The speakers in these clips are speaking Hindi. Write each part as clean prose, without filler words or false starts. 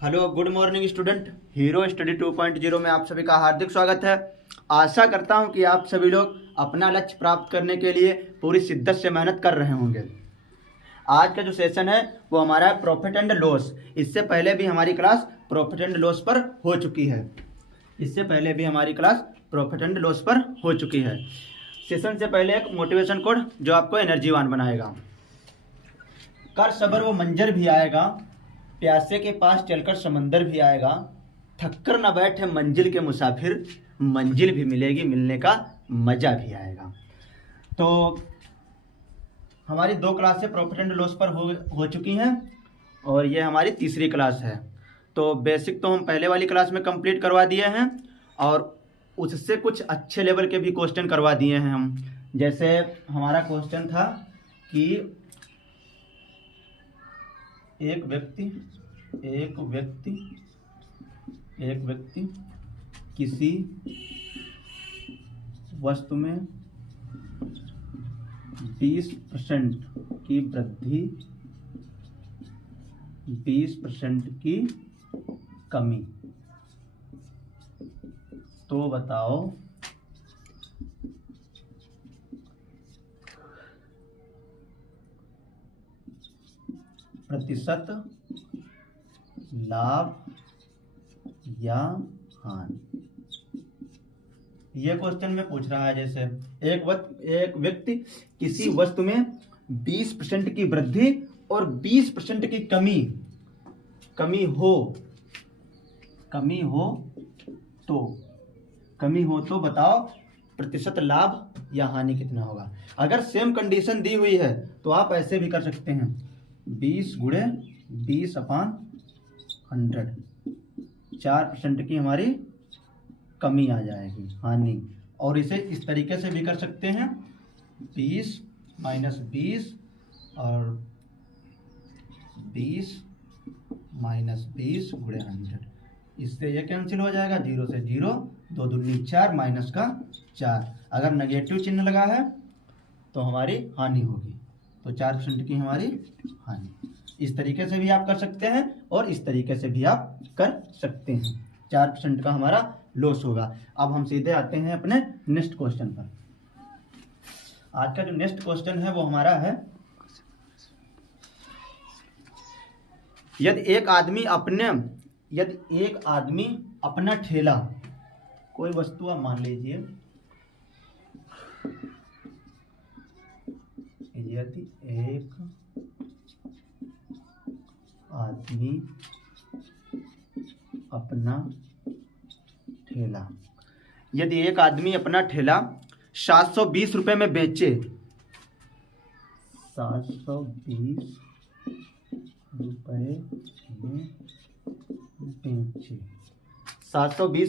Hello, good morning student. Hero study 2.0 में आप सभी का हार्दिक स्वागत है। आशा करता हूं कि आप सभी लोग अपना लक्ष्य प्राप्त करने के लिए पूरी शिद्दत से मेहनत कर रहे होंगे। आज का जो सेशन है वो हमारा है प्रॉफिट एंड लॉस। इससे पहले भी हमारी क्लास प्रॉफिट एंड लॉस पर हो चुकी है। सेशन से पहले एक मोटिवेशन कोड जो आपको एनर्जीवान बनाएगा। कर सबर वो मंजर भी आएगा, प्यासे के पास चलकर समंदर भी आएगा, थककर न बैठे मंजिल के मुसाफिर, मंजिल भी मिलेगी, मिलने का मजा भी आएगा। तो हमारी 2 क्लासें प्रॉफिट एंड लॉस पर हो चुकी हैं और ये हमारी तीसरी क्लास है। तो बेसिक तो हम पहले वाली क्लास में कंप्लीट करवा दिए हैं और उससे कुछ अच्छे लेवल के भी क्वेश्चन करवा दिए हैं हम। जैसे हमारा क्वेश्चन था कि एक व्यक्ति किसी वस्तु में 20% की वृद्धि, 20% की कमी, तो बताओ प्रतिशत लाभ या हानि। यह क्वेश्चन में पूछ रहा है। जैसे एक व्यक्ति किसी वस्तु में 20% की वृद्धि और 20% की कमी हो तो बताओ प्रतिशत लाभ या हानि कितना होगा। अगर सेम कंडीशन दी हुई है तो आप ऐसे भी कर सकते हैं, 20 गुणे 20/100, 4% की हमारी कमी आ जाएगी, हानि। और इसे इस तरीके से भी कर सकते हैं, 20 - 20 और 20 - 20 गुणे 100। इससे ये कैंसिल हो जाएगा, 0 से 0, 2 दूनी 4, माइनस का 4। अगर नेगेटिव चिन्ह लगा है तो हमारी हानि होगी, तो 4% की हमारी हानि। इस तरीके से भी आप कर सकते हैं और इस तरीके से भी आप कर सकते हैं। 4% का हमारा लॉस होगा। अब हम सीधे आते हैं अपने नेक्स्ट क्वेश्चन पर। आज का जो नेक्स्ट क्वेश्चन है वो हमारा है, यदि एक आदमी अपना ठेला, कोई वस्तु आप मान लीजिए, यदि एक आदमी अपना ठेला 720 रुपए में बेचे, 720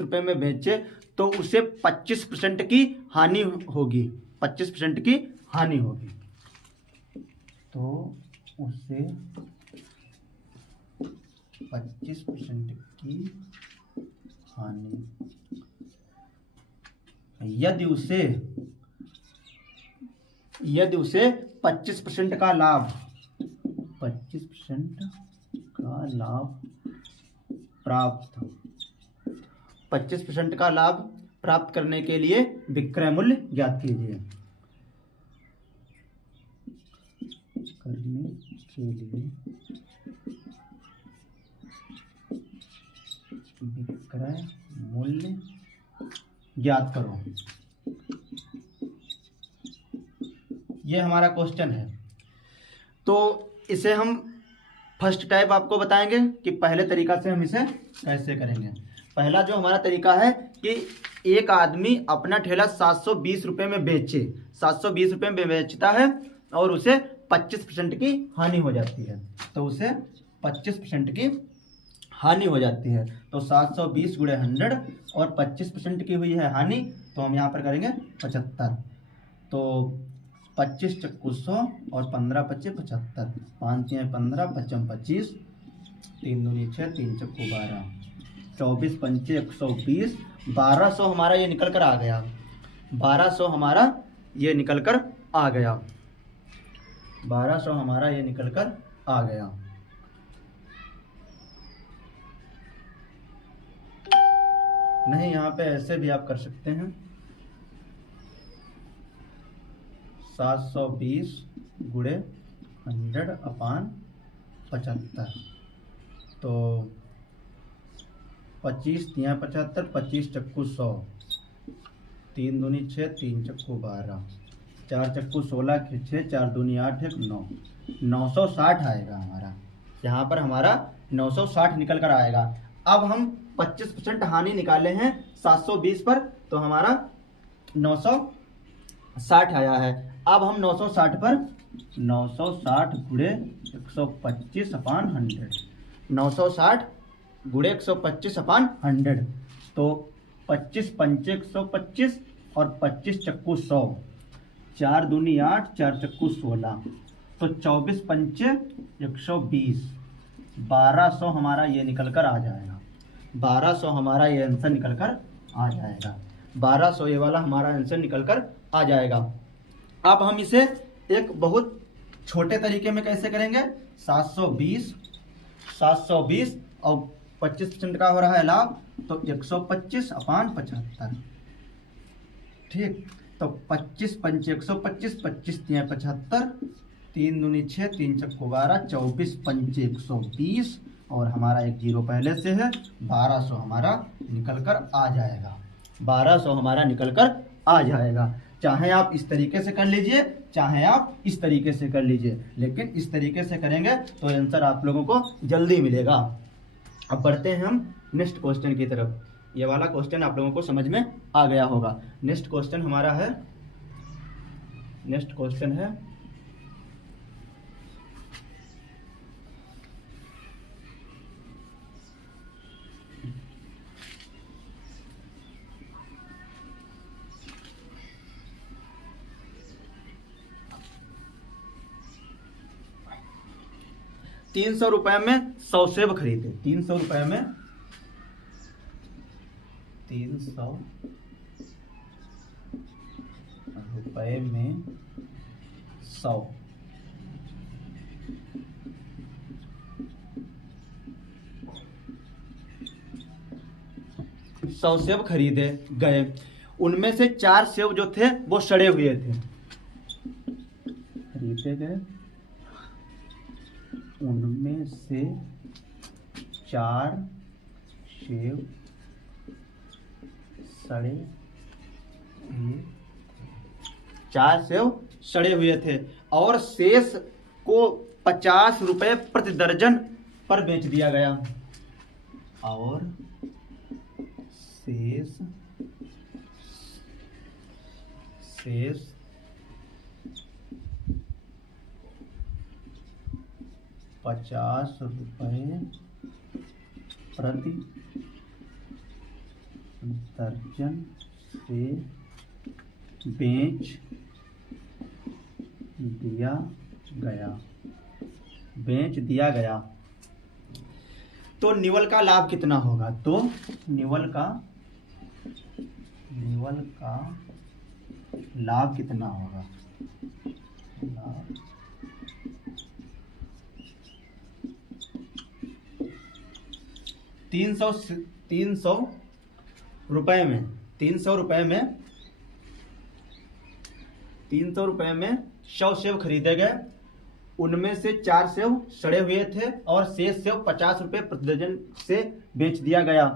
रुपए में बेचे तो उसे 25% की हानि होगी, 25% की हानि होगी। तो उसे 25% की हानि। यदि उसे 25% का लाभ, 25% का लाभ प्राप्त करने के लिए विक्रय मूल्य ज्ञात कीजिए। विक्रय मूल्य ज्ञात करो। ये हमारा क्वेश्चन है। तो इसे हम फर्स्ट टाइप आपको बताएंगे कि पहले तरीका से हम इसे कैसे करेंगे। पहला जो हमारा तरीका है कि एक आदमी अपना ठेला 720 रुपये में बेचे, 720 रुपये में बेचता है और उसे 25% की हानि हो जाती है। तो उसे 25% की हानि हो जाती है। तो 720 गुणे 100 और 25% की हुई है हानि, तो हम यहाँ पर करेंगे 75। तो 25 चक्कू 100 और 15 25 75, 5 3 15, 5 25, 3 दूनी 6, 3 चक्कू 12, 24 पंचे 120, 1200 हमारा ये निकल कर आ गया, 1200 हमारा ये निकल कर आ गया, 1200 हमारा ये निकल कर आ गया। नहीं, यहाँ पे ऐसे भी आप कर सकते हैं, 720 गुणे 100/75। तो 25 तिया 75, 25 चक्कू 100, 3 दूनी 6, 3 चक्कू 12, 4 चक्कू 16, 6, 4 दूनी 8, 1 9, 960 आएगा हमारा। यहाँ पर हमारा 960 निकल कर आएगा। अब हम 25% हानि निकाले हैं 720 पर, तो हमारा 960 आया है। अब हम 960 पर 960 गुणे 125/100, 960 गुणे 125/100, तो 25 पंचे 125 और 25 चक्कू 100, 4 दूनी 8, 4 चक्कू 16, तो 24 पंचे 120, 1200 हमारा ये निकल कर आ जाएगा। 1200 हमारा ये आंसर निकल कर आ जाएगा। 1200 ये वाला हमारा आंसर निकल कर आ जाएगा। अब हम इसे एक बहुत छोटे तरीके में कैसे करेंगे, 720 और 25% का हो रहा है लाभ, तो 125/75। ठीक, तो 25 पंचे 125, 25 तिया 75, 3 दूनी 6, 3 चक्कू 12, 24 पंचे 120 और हमारा एक जीरो पहले से है, 1200 हमारा निकल कर आ जाएगा। 1200 हमारा निकल कर आ जाएगा। चाहे आप इस तरीके से कर लीजिए, चाहे आप इस तरीके से कर लीजिए, लेकिन इस तरीके से करेंगे तो आंसर आप लोगों को जल्दी मिलेगा। अब बढ़ते हैं हम नेक्स्ट क्वेश्चन की तरफ। ये वाला क्वेश्चन आप लोगों को समझ में आ गया होगा। नेक्स्ट क्वेश्चन हमारा है, नेक्स्ट क्वेश्चन है 300 रुपए में 100 सेब खरीदे। 300 रुपए में 300 रुपए में 100 सेब खरीदे गए। उनमें से 4 सेब जो थे वो सड़े हुए थे। खरीदे गए, उनमें से 4 सेब सड़े हुए, 4 सेब सड़े हुए थे और शेष को 50 रुपए प्रति दर्जन पर बेच दिया गया। और शेष 50 रुपए प्रति दर्जन से बेच दिया गया। तो निवल का लाभ कितना होगा? तो निवल का लाभ कितना होगा? लाभ 300 रुपए में 300 रुपए में 100 सेब खरीदे गए। उनमें से 4 सेब सड़े हुए थे और शेष सेब 50 रुपए प्रति दर्जन से बेच दिया गया।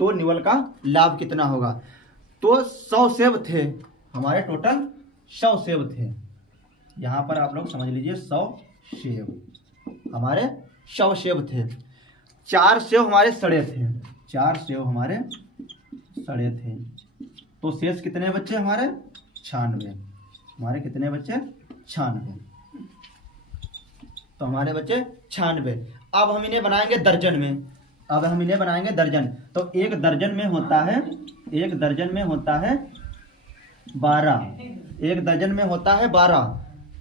तो निवल का लाभ कितना होगा? तो 100 सेब थे हमारे, टोटल 100 सेब थे। यहाँ पर आप लोग समझ लीजिए, 100 सेब हमारे 100 सेब थे। 4 सेब हमारे सड़े थे, 4 सेब हमारे सड़े थे। तो शेष कितने बच्चे हमारे? 96। हमारे कितने बच्चे? 96। तो हमारे बच्चे 96। अब हम इन्हें बनाएंगे दर्जन में। तो एक दर्जन में होता है 12। एक दर्जन में होता है 12।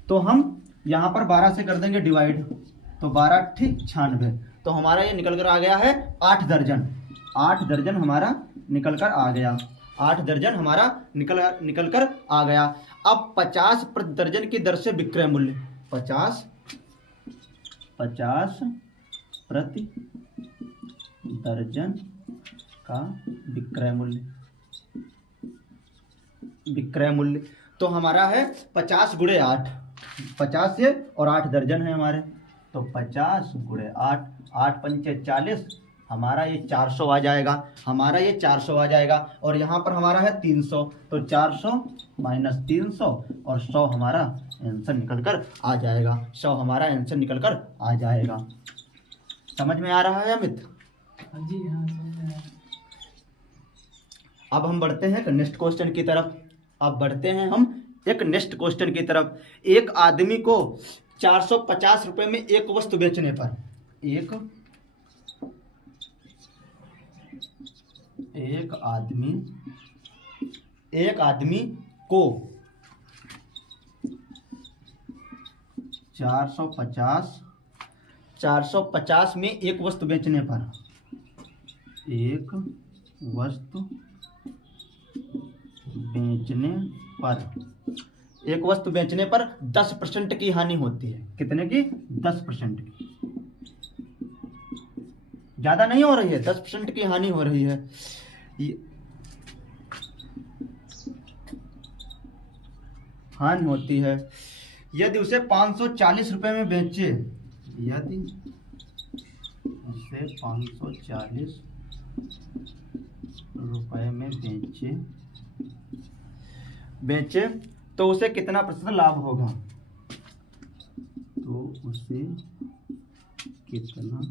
तो हम यहाँ पर 12 से कर देंगे डिवाइड, तो 12 ठीक 96। तो हमारा ये निकल कर आ गया है 8 दर्जन। 8 दर्जन हमारा निकल कर आ गया। 8 दर्जन हमारा निकल कर आ गया। अब 50 प्रति दर्जन की दर से विक्रय मूल्य, 50 प्रति दर्जन का विक्रय मूल्य, विक्रय मूल्य तो हमारा है 50 गुणे 8, 50 से और 8 दर्जन है हमारे, तो 50 गुणे 8, 8 पंचे 40, हमारा ये 400 आ जाएगा, हमारा ये 400 आ जाएगा। और यहाँ पर हमारा है 300, तो 400 माइनस 300 और 100 हमारा आंसर निकल कर आ जाएगा, 100 हमारा आंसर निकल कर आ जाएगा। समझ में आ रहा है अमित? जी हाँ समझ में आ रहा है। अब हम बढ़ते हैं नेक्स्ट क्वेश्चन की तरफ। अब बढ़ते हैं हम एक नेक्स्ट क्वेश्चन की तरफ। एक आदमी को 450 रुपए में एक वस्तु बेचने पर, एक आदमी को 450 में एक वस्तु बेचने पर, एक वस्तु बेचने पर 10% की हानि होती है। कितने की? 10% की। ज्यादा नहीं हो रही है, 10% की हानि हो रही है। हानि होती है। यदि उसे 540 रुपए में बेचे, यदि उसे 540 रुपए में बेचे तो उसे कितना प्रतिशत लाभ होगा? तो उसे कितना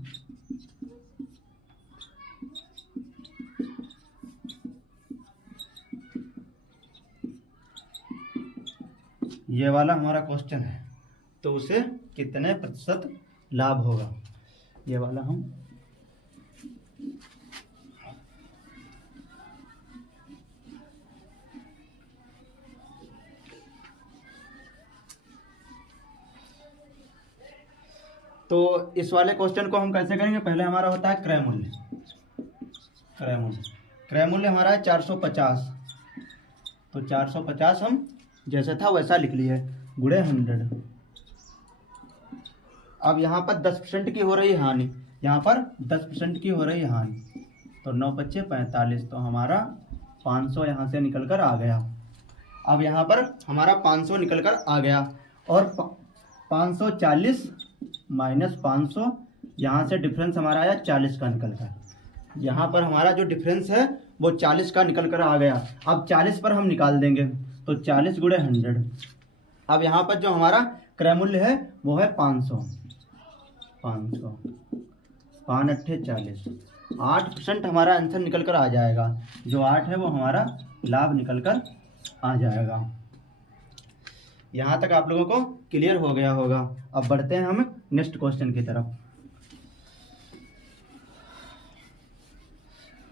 ये वाला हमारा क्वेश्चन है, तो उसे कितने प्रतिशत लाभ होगा, ये वाला हम तो इस वाले क्वेश्चन को हम कैसे करेंगे? पहले हमारा होता है क्रय मूल्य। क्रय मूल्य हमारा है 450, तो 450 हम जैसे था वैसा लिख लिए, गुणे 100। अब यहाँ पर 10% की हो रही हानि, यहाँ पर 10% की हो रही हानि, तो 9 बच्चे 45, तो हमारा 500 यहाँ से निकल कर आ गया। अब यहाँ पर हमारा 500 निकल कर आ गया और 540 माइनस 500, यहाँ से डिफरेंस हमारा आया 40 का निकल कर। यहाँ पर हमारा जो डिफरेंस है वो 40 का निकल कर आ गया। अब 40 पर हम निकाल देंगे, तो 40 गुणे 100। अब यहाँ पर जो हमारा क्रय मूल्य है वो है 500, 5 अट्ठे 40, 8% हमारा आंसर निकल कर आ जाएगा। जो 8 है वो हमारा लाभ निकल कर आ जाएगा। यहाँ तक आप लोगों को क्लियर हो गया होगा। अब बढ़ते हैं हम नेक्स्ट क्वेश्चन की तरफ।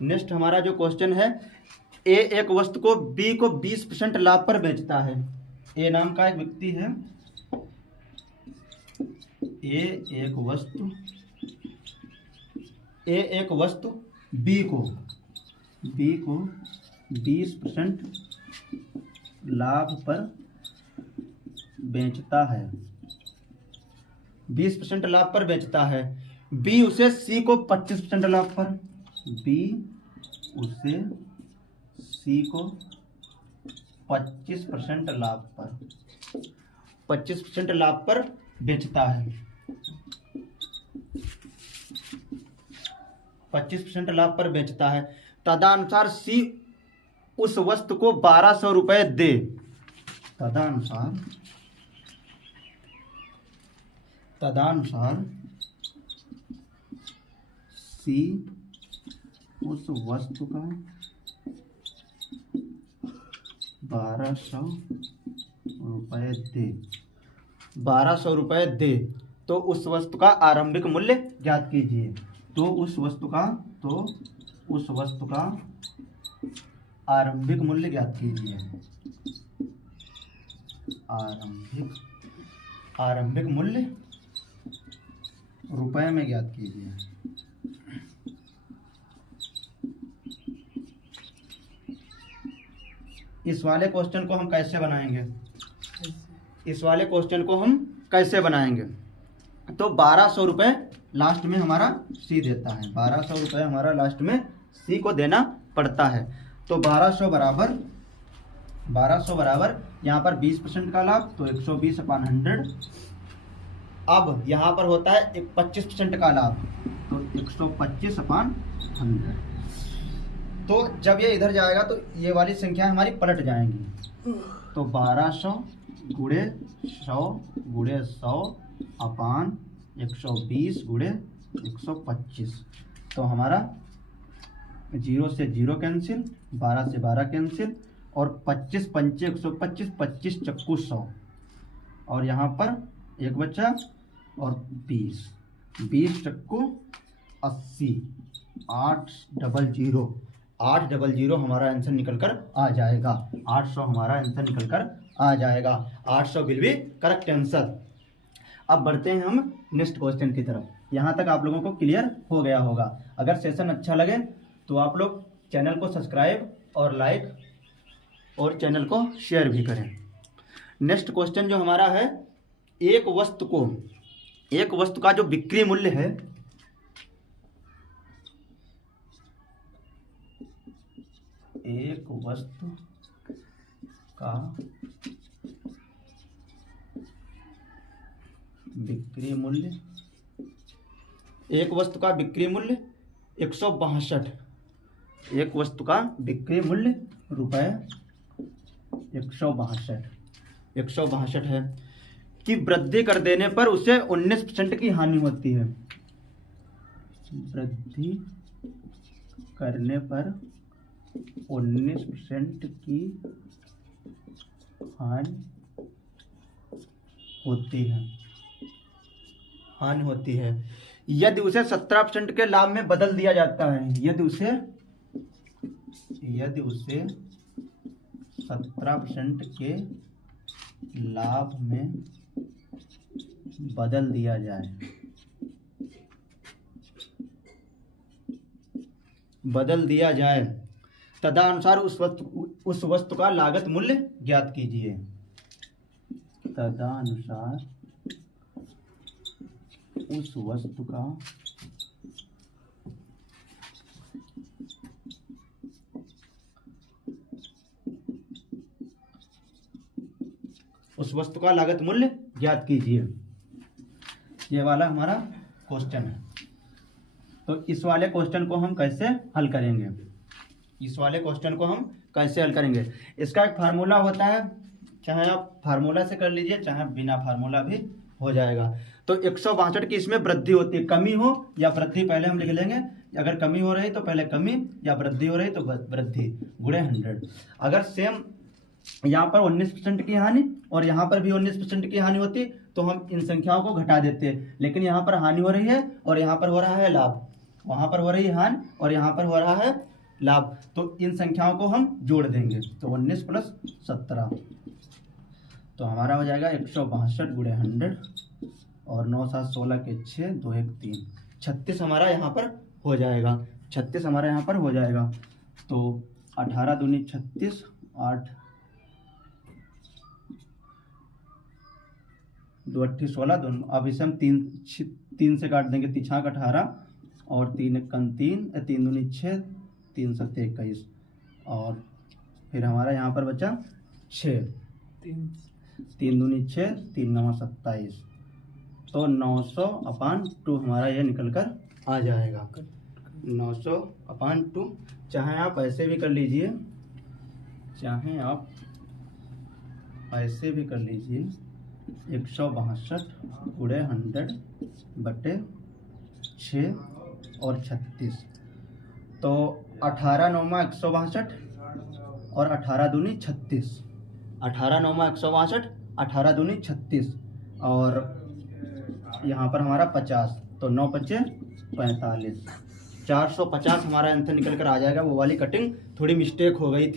नेक्स्ट हमारा जो क्वेश्चन है, ए एक वस्तु को बी को 20% लाभ पर बेचता है। ए नाम का एक व्यक्ति है, ए एक वस्तु बी को 20% लाभ पर बेचता है, 20% लाभ पर बेचता है। बी उसे सी को 25% लाभ पर, बी उसे सी को 25% लाभ पर, 25% लाभ पर बेचता है, 25% लाभ पर बेचता है। तदनुसार सी उस वस्तु को 1200 रुपए दे। तदनुसार सी उस वस्तु का 1200 रुपए दे, 1200 रुपए दे तो उस वस्तु का आरंभिक मूल्य ज्ञात कीजिए। तो उस वस्तु का आरंभिक मूल्य ज्ञात कीजिए। आरंभिक मूल्य रुपए में ज्ञात कीजिए। इस वाले क्वेश्चन को हम कैसे बनाएंगे? तो 1200 रुपए लास्ट में हमारा सी देता है। 1200 रुपये हमारा लास्ट में सी को देना पड़ता है। तो 1200 बराबर यहाँ पर 20% का लाभ, तो 120/100। अब यहाँ पर होता है 25% का लाभ, तो 125/100। तो जब ये इधर जाएगा तो ये वाली संख्या हमारी पलट जाएंगी। तो 1200 गुणे 100 गुणे 100/120 गुणे 125। तो हमारा 0 से 0 कैंसिल, 12 से 12 कैंसिल, और 25 पंचे 125, 25 चक्कू 100, और यहाँ पर एक बच्चा, और 20 चक्कू 80, 800 हमारा आंसर निकल कर आ जाएगा। 800 हमारा आंसर निकल कर आ जाएगा। 800 विल बी करेक्ट आंसर। अब बढ़ते हैं हम नेक्स्ट क्वेश्चन की तरफ। यहाँ तक आप लोगों को क्लियर हो गया होगा। अगर सेशन अच्छा लगे तो आप लोग चैनल को सब्सक्राइब और लाइक और चैनल को शेयर भी करें। नेक्स्ट क्वेश्चन जो हमारा है, एक वस्तु का जो बिक्री मूल्य है, एक वस्तु का बिक्री मूल्य 162। एक वस्तु का बिक्री मूल्य रुपये 162 है कि वृद्धि कर देने पर उसे 19% की हानि होती है। वृद्धि करने पर 19% की हानि होती है यदि उसे 17% के लाभ में बदल दिया जाता है। यदि उसे 17% के लाभ में बदल दिया जाए, तदनुसार उस वस्तु का लागत मूल्य ज्ञात कीजिए। तदनुसार उस वस्तु का लागत मूल्य ज्ञात कीजिए। ये वाला हमारा क्वेश्चन है। तो इस वाले क्वेश्चन को हम कैसे हल करेंगे? इसका एक फार्मूला होता है, चाहे आप फार्मूला से कर लीजिए, चाहे बिना फार्मूला भी हो जाएगा। तो 162 की इसमें वृद्धि होती है, कमी हो या वृद्धि पहले हम लिख लेंगे। अगर कमी हो रही तो पहले कमी, या वृद्धि हो रही तो वृद्धि, गुणे 100। अगर सेम यहाँ पर 19% की हानि और यहाँ पर भी 19% की हानि होती तो हम इन संख्याओं को घटा देते, लेकिन यहाँ पर हानि हो रही है और यहाँ पर हो रहा है लाभ, वहाँ पर हो रही है हानि और यहाँ पर हो रहा है लाभ, तो इन संख्याओं को हम जोड़ देंगे। तो 19 + 17, तो हमारा हो जाएगा 162 गुणे 100, और 9 7 16 के 6 2 1 3, 36 हमारा यहाँ पर हो जाएगा। 36 हमारा यहाँ पर हो जाएगा। तो 18 दूनी 36, 8 2 8 16 दोनों। अब इसे हम 3 से काट देंगे, 3 6 18 और 3 1 3, 3 दूनी 6, 3 7 21, और फिर हमारा यहाँ पर बचा 6, 3 दूनी 6, 3 9 27, तो 900/2 हमारा ये निकल कर आ जाएगा। 900/2, चाहे आप ऐसे भी कर लीजिए, 162 गुणे 100/6 और 36, तो 18 9 162 और 18 दूनी 36, 18 9 162, 18 दूनी 36, और यहाँ पर हमारा 50, तो 9 5 45, 450 हमारा आंसर निकल कर आ जाएगा। वो वाली कटिंग थोड़ी मिस्टेक हो गई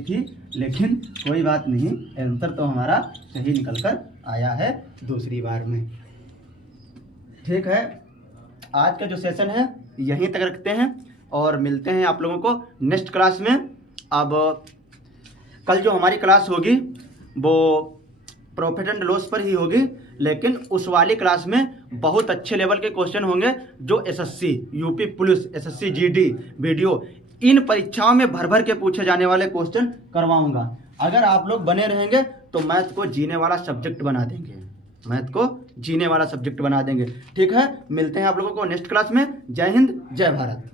थी, लेकिन कोई बात नहीं, आंसर तो हमारा सही निकल कर आया है दूसरी बार में। ठीक है, आज का जो सेशन है यहीं तक रखते हैं और मिलते हैं आप लोगों को नेक्स्ट क्लास में। अब कल जो हमारी क्लास होगी वो प्रॉफिट एंड लॉस पर ही होगी, लेकिन उस वाली क्लास में बहुत अच्छे लेवल के क्वेश्चन होंगे जो SSC, UP police, SSC GD, video, इन परीक्षाओं में भर भर के पूछे जाने वाले क्वेश्चन करवाऊंगा। अगर आप लोग बने रहेंगे तो मैथ को जीने वाला सब्जेक्ट बना देंगे, मैथ को जीने वाला सब्जेक्ट बना देंगे। ठीक है, मिलते हैं आप लोगों को नेक्स्ट क्लास में। जय हिंद, जय भारत।